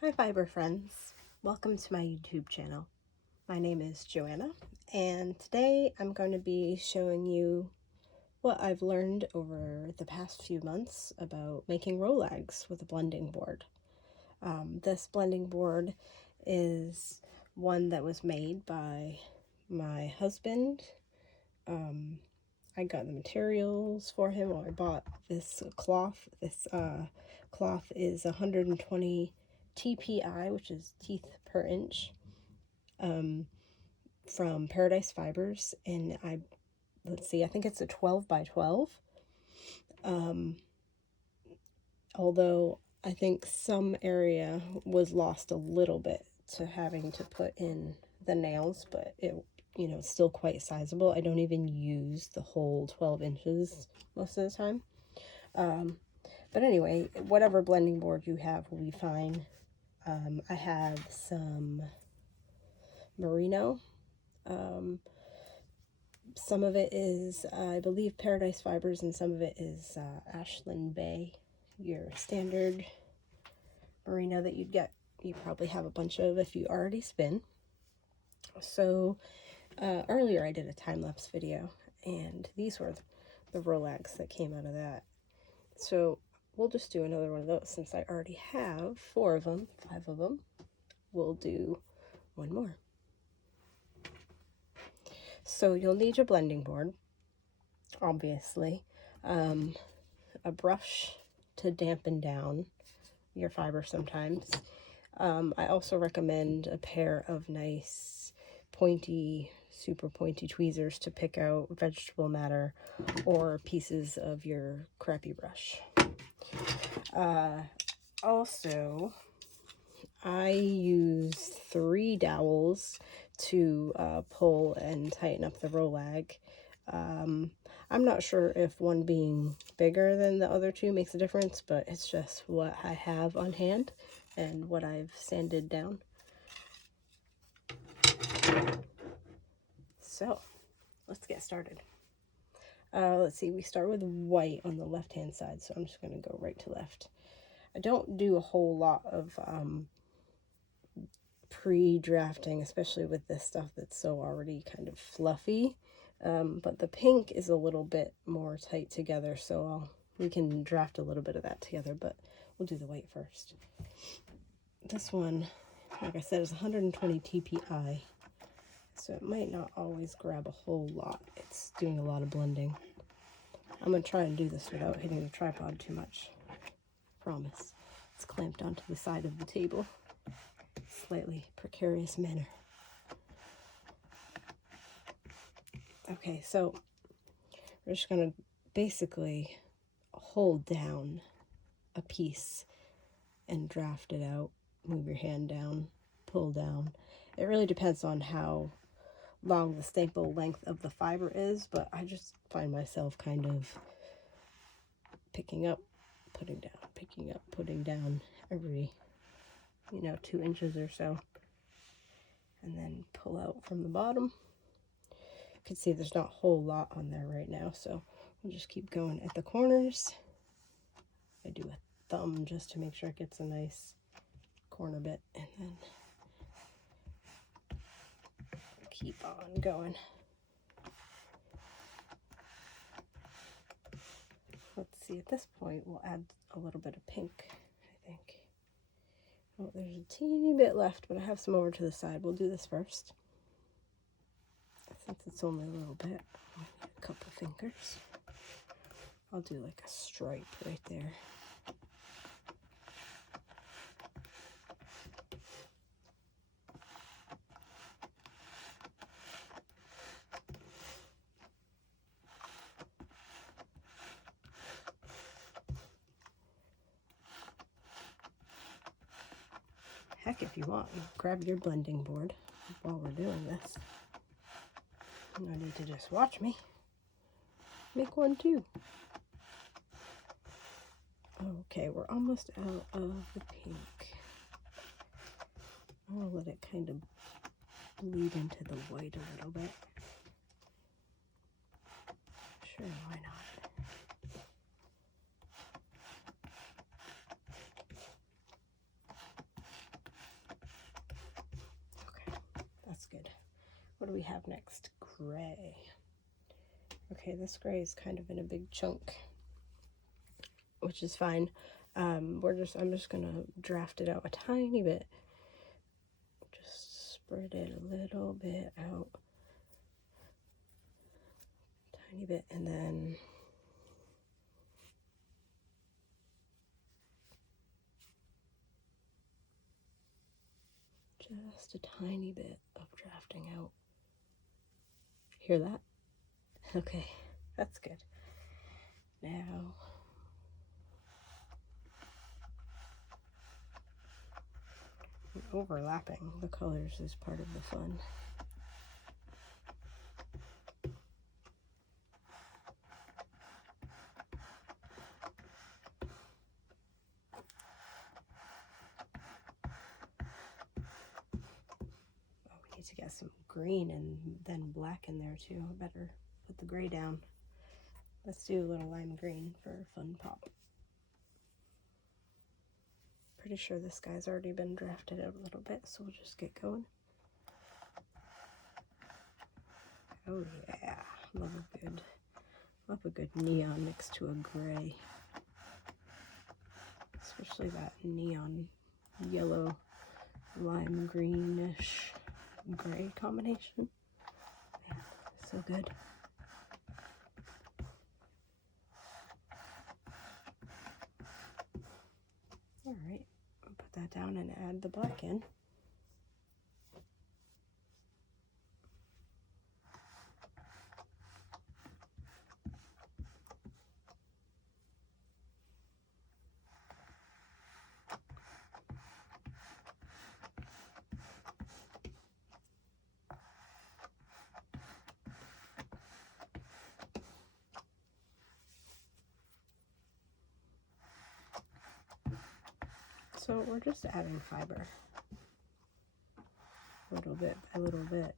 Hi fiber friends, welcome to my YouTube channel. My name is Joanna and today I'm going to be showing you what I've learned over the past few months about making Rolags with a blending board. This blending board is one that was made by my husband. I got the materials for him, or I bought this cloth. This cloth is 120 TPI, which is teeth per inch, from Paradise Fibers, and I think it's a 12 by 12. Although I think some area was lost a little bit to having to put in the nails, but it, still quite sizable. I don't even use the whole 12 inches most of the time. But anyway, whatever blending board you have will be fine. I have some merino. Some of it is, I believe, Paradise Fibers, and some of it is Ashland Bay, your standard merino that you'd get. You probably have a bunch of if you already spin. So earlier I did a time-lapse video, and these were the Rolags that came out of that. So we'll just do another one of those since I already have 4 of them, 5 of them. We'll do one more. So you'll need your blending board, obviously, a brush to dampen down your fiber sometimes. I also recommend a pair of nice pointy, super pointy tweezers to pick out vegetable matter or pieces of your crappy brush. Also, I use 3 dowels to pull and tighten up the Rolag. I'm not sure if one being bigger than the other 2 makes a difference, but it's just what I have on hand and what I've sanded down. So, let's get started. Let's see, we start with white on the left-hand side, so I'm just going to go right to left. I don't do a whole lot of pre-drafting, especially with this stuff that's so already kind of fluffy. But the pink is a little bit more tight together, so we can draft a little bit of that together, but we'll do the white first. This one, like I said, is 120 TPI, so it might not always grab a whole lot. It's doing a lot of blending. I'm going to try and do this without hitting the tripod too much. Promise. It's clamped onto the side of the table. Slightly precarious manner. Okay, so we're just going to basically hold down a piece and draft it out. Move your hand down, pull down. It really depends on how long the staple length of the fiber is, but I just find myself kind of picking up, putting down, picking up, putting down every 2 inches or so, and then pull out from the bottom. You can see there's not a whole lot on there right now, so we'll just keep going at the corners. I do a thumb just to make sure it gets a nice corner bit, and then keep on going. Let's see, at this point we'll add a little bit of pink, I think. Oh, there's a teeny bit left, but I have some over to the side. We'll do this first. Since it's only a little bit, a couple fingers. I'll do like a stripe right there. Heck, if you want, grab your blending board while we're doing this. No need to just watch me. Make one too. Okay, we're almost out of the pink. I'll let it kind of bleed into the white a little bit. Sure, why not? What do we have next? Gray. Okay, this gray is kind of in a big chunk, which is fine. I'm just gonna draft it out a tiny bit. Just spread it a little bit out. Tiny bit, and then just a tiny bit of drafting out. Hear that? Okay, that's good. Now, overlapping the colors is part of the fun. To get some green and then black in there too. I better put the gray down. Let's do a little lime green for a fun pop. Pretty sure this guy's already been drafted out a little bit, so we'll just get going. Oh yeah, love a good neon next to a gray. Especially that neon yellow lime greenish gray combination. Yeah, so good. All right, I'll put that down and add the black in. So we're just adding fiber, little bit by little bit.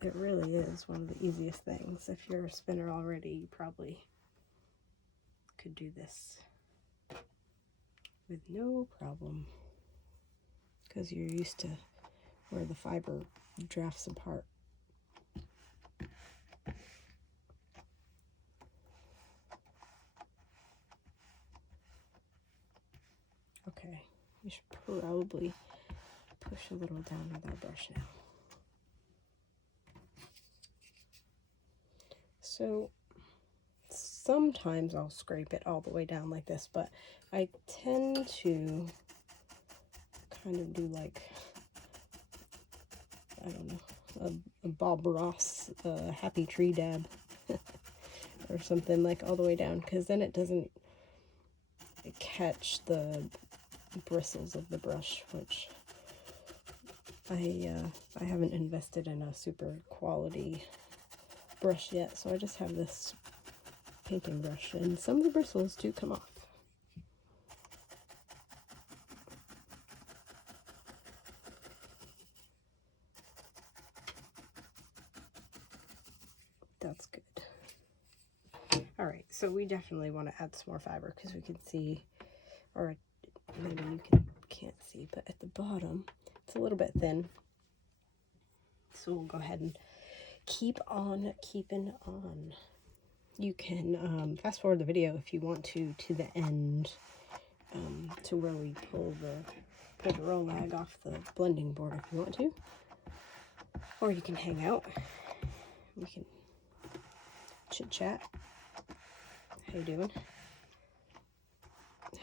It really is one of the easiest things. If you're a spinner already, you probably could do this with no problem, because you're used to where the fiber drafts apart. Okay, we should probably push a little down with our brush now. So sometimes I'll scrape it all the way down like this, but I tend to kind of do like, I don't know, a Bob Ross happy tree dab or something, like all the way down, because then it doesn't catch the bristles of the brush, which I haven't invested in a super quality brush yet, so I just have this painting brush, and some of the bristles do come off. That's good. All right, so we definitely want to add some more fiber, because we can see, or maybe you can't see, but at the bottom it's a little bit thin. So we'll go ahead and keep on keeping on. You can fast forward the video if you want to the end, to where we pull the Rolag off the blending board if you want to. Or you can hang out. We can chit chat. How you doing?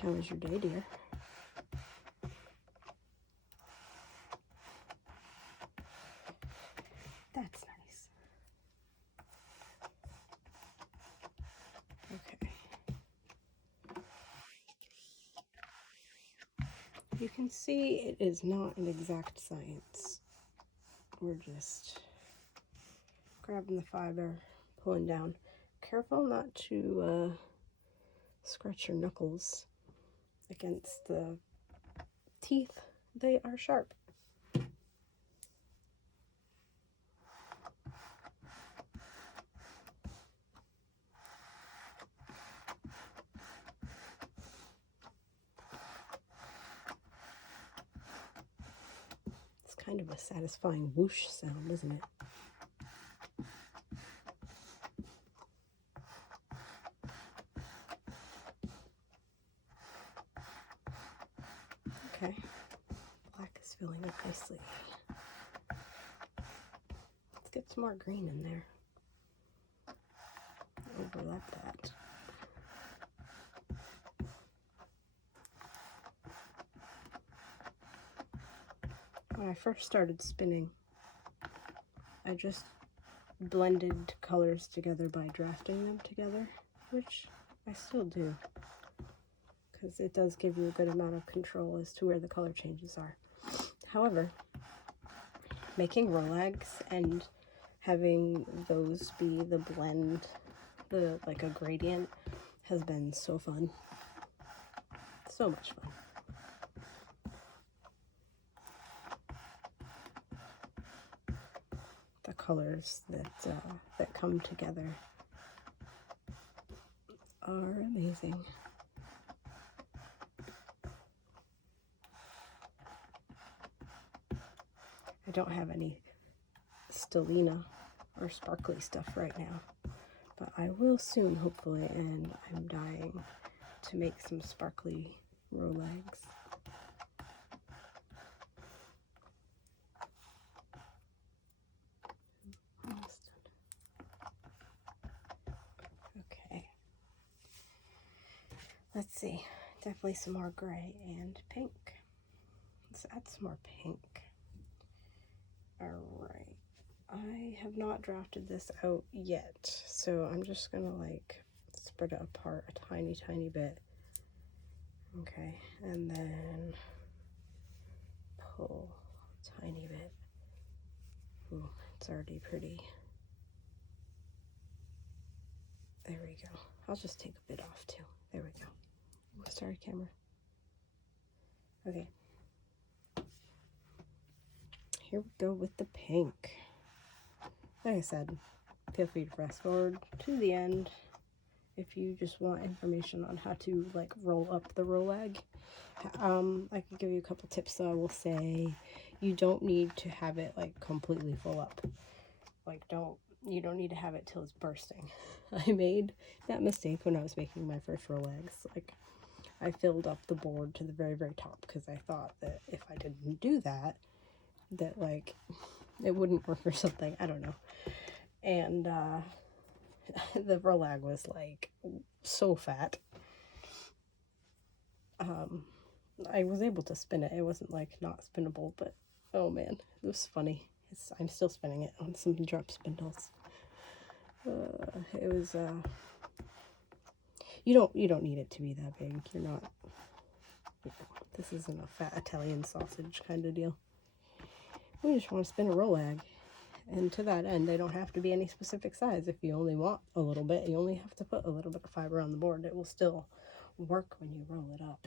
How was your day, dear? That's nice. Okay. You can see it is not an exact science. We're just grabbing the fiber, pulling down. Careful not to scratch your knuckles against the teeth. They are sharp. It's kind of a satisfying whoosh sound, isn't it? Okay, black is filling up nicely. Let's get some more green in there. Overlap that. When I first started spinning, I just blended colors together by drafting them together, which I still do, because it does give you a good amount of control as to where the color changes are. However, making Rolags and having those be the blend, like a gradient, has been so fun. So much fun. The colors that come together are amazing. I don't have any stellina or sparkly stuff right now, but I will soon, hopefully, and I'm dying to make some sparkly Rolags. Okay, let's see, definitely some more gray and pink. Let's add some more pink. Alright, I have not drafted this out yet, so I'm just gonna like spread it apart a tiny bit. Okay, and then pull a tiny bit. Ooh, it's already pretty. There we go. I'll just take a bit off too. There we go. Ooh, sorry, camera. Okay. Here we go with the pink. Like I said, feel free to fast forward to the end if you just want information on how to like roll up the Rolag. I can give you a couple tips though. I will say you don't need to have it like completely full up. Like you don't need to have it till it's bursting. I made that mistake when I was making my first Rolags. Like I filled up the board to the very top because I thought that if I didn't do that like it wouldn't work or something. I don't know. And the Rolag was like so fat. I was able to spin it. It wasn't like not spinnable, but oh man, it was funny. I'm still spinning it on some drop spindles. It was you don't need it to be that big. You're not, this isn't a fat Italian sausage kind of deal. We just want to spin a Rolag, and to that end they don't have to be any specific size. If you only want a little bit, you only have to put a little bit of fiber on the board. It will still work when you roll it up.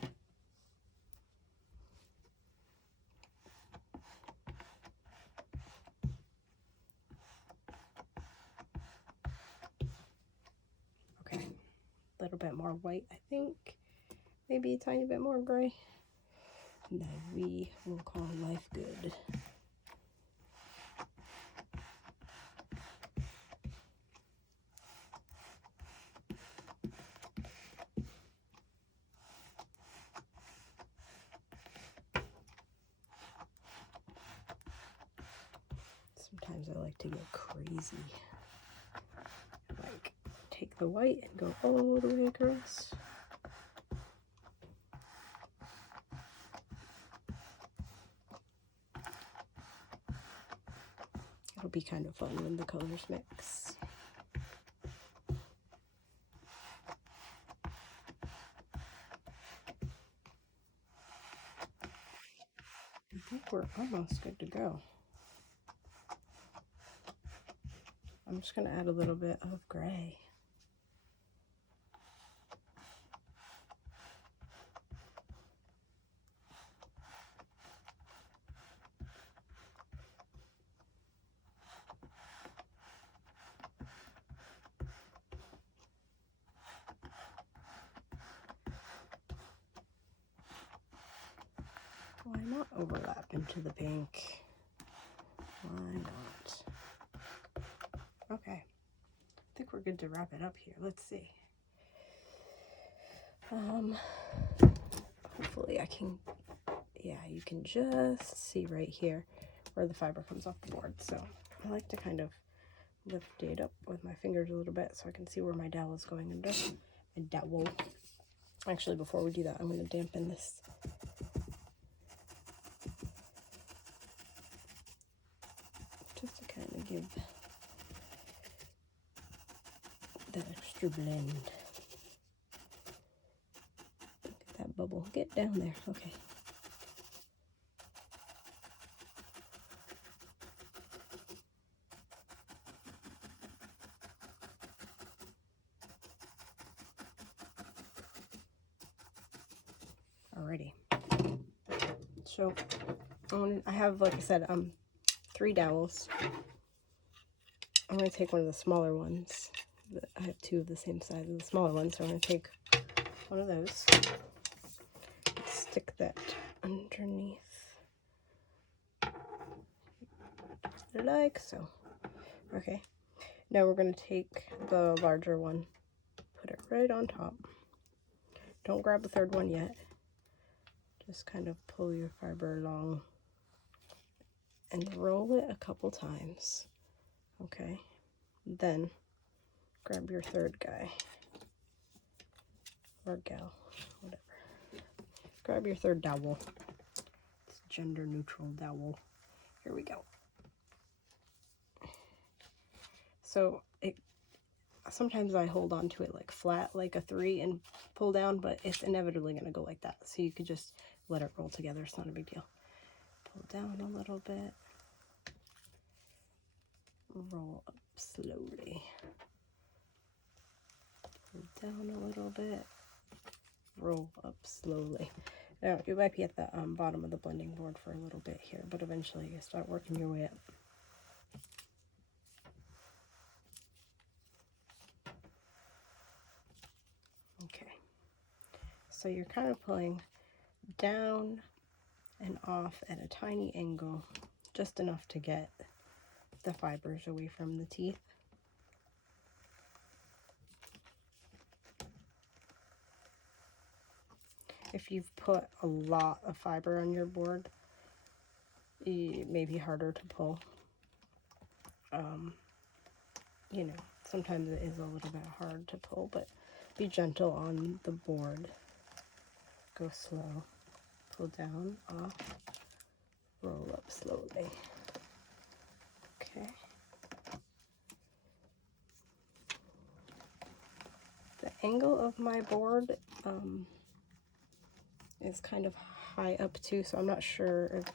Okay, a little bit more white, I think, maybe a tiny bit more gray, and then we will call life good. Sometimes I like to get crazy. Like, take the white and go all the way across. It'll be kind of fun when the colors mix. I think we're almost good to go. I'm just going to add a little bit of gray. Why not overlap into the pink? Why not? Okay, I think we're good to wrap it up here. Let's see. Hopefully I can, you can just see right here where the fiber comes off the board. So I like to kind of lift it up with my fingers a little bit so I can see where my dowel is going under. My dowel. Actually, before we do that, I'm going to dampen this. Just to kind of give that extra blend. Look at that bubble. Get down there. Okay. Alrighty. So I have, like I said, 3 dowels. I'm going to take one of the smaller ones. I have 2 of the same size as the smaller one, so I'm going to take one of those, stick that underneath like so. Okay, now we're going to take the larger one, put it right on top. Don't grab the third one yet. Just kind of pull your fiber along and roll it a couple times. Okay, then grab your third guy or gal, whatever. Grab your third dowel. It's gender neutral dowel. Here we go. So sometimes I hold on to it like flat, like a 3, and pull down, but it's inevitably going to go like that. So you could just let it roll together. It's not a big deal. Pull down a little bit. Roll up slowly. Pull down a little bit. Roll up slowly. Now, you might be at the bottom of the blending board for a little bit here, but eventually you start working your way up. Okay, so you're kind of pulling down and off at a tiny angle, just enough to get the fibers away from the teeth. If you've put a lot of fiber on your board, it may be harder to pull. You know, sometimes it is a little bit hard to pull, but be gentle on the board. Go slow. Pull down, off, roll up slowly. Okay. The angle of my board is kind of high up too, so I'm not sure if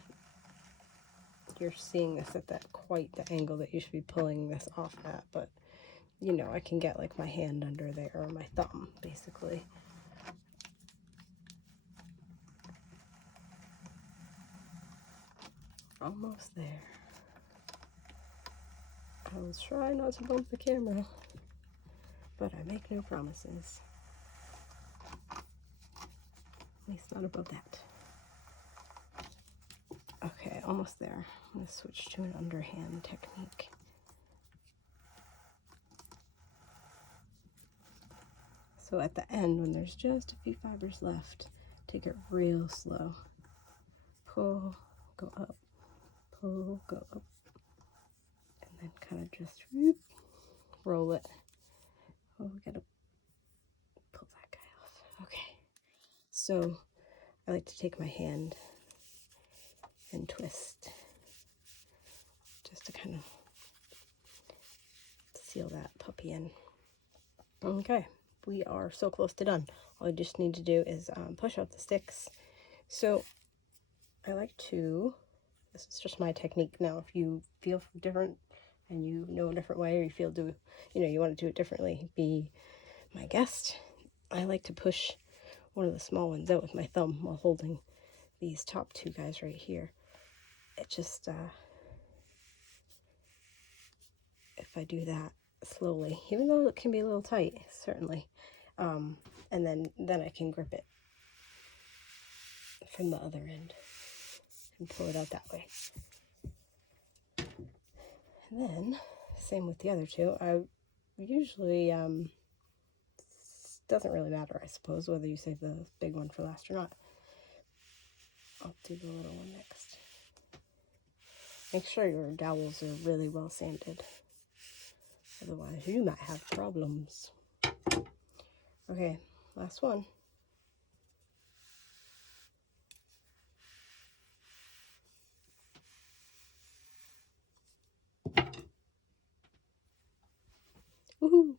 you're seeing this at that quite the angle that you should be pulling this off at, but you know, I can get like my hand under there, or my thumb basically. Almost there. I will try not to bump the camera, but I make no promises. At least not above that. Okay, almost there. I'm going to switch to an underhand technique. So at the end, when there's just a few fibers left, take it real slow. Pull, go up, pull, go up, and then kind of just whoop, roll it. Oh, we gotta pull that guy off. Okay, so I like to take my hand and twist just to kind of seal that puppy in. Okay, we are so close to done. All I just need to do is push out the sticks. So I like to, this is just my technique now. If you feel different and you know a different way, or you feel you want to do it differently, be my guest. I like to push one of the small ones out with my thumb while holding these top 2 guys right here. It just, if I do that slowly, even though it can be a little tight, certainly, and then I can grip it from the other end and pull it out that way. And then, same with the other 2. I usually, doesn't really matter, I suppose, whether you save the big one for last or not. I'll do the little one next. Make sure your dowels are really well sanded. Otherwise, you might have problems. Okay, last one. Woohoo!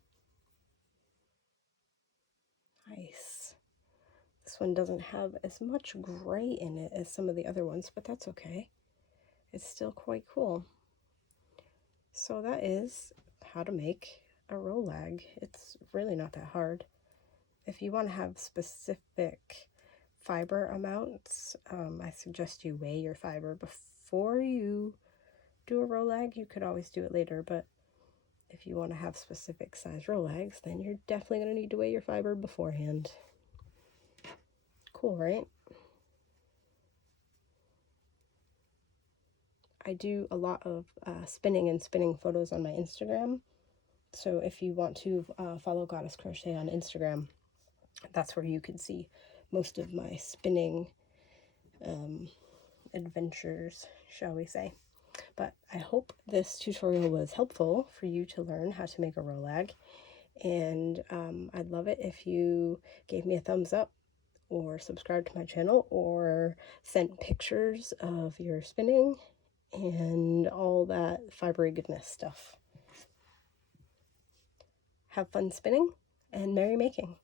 Nice. This one doesn't have as much gray in it as some of the other ones, but that's okay. It's still quite cool. So that is how to make a Rolag. It's really not that hard. If you want to have specific fiber amounts, I suggest you weigh your fiber before you do a Rolag. You could always do it later, but if you want to have specific size Rolags, then you're definitely going to need to weigh your fiber beforehand. Cool, right? I do a lot of spinning and spinning photos on my Instagram. So if you want to follow Goddess Crochet on Instagram, that's where you can see most of my spinning adventures, shall we say. But I hope this tutorial was helpful for you to learn how to make a Rolag. And I'd love it if you gave me a thumbs up or subscribed to my channel or sent pictures of your spinning and all that fibery goodness stuff. Have fun spinning and merry making.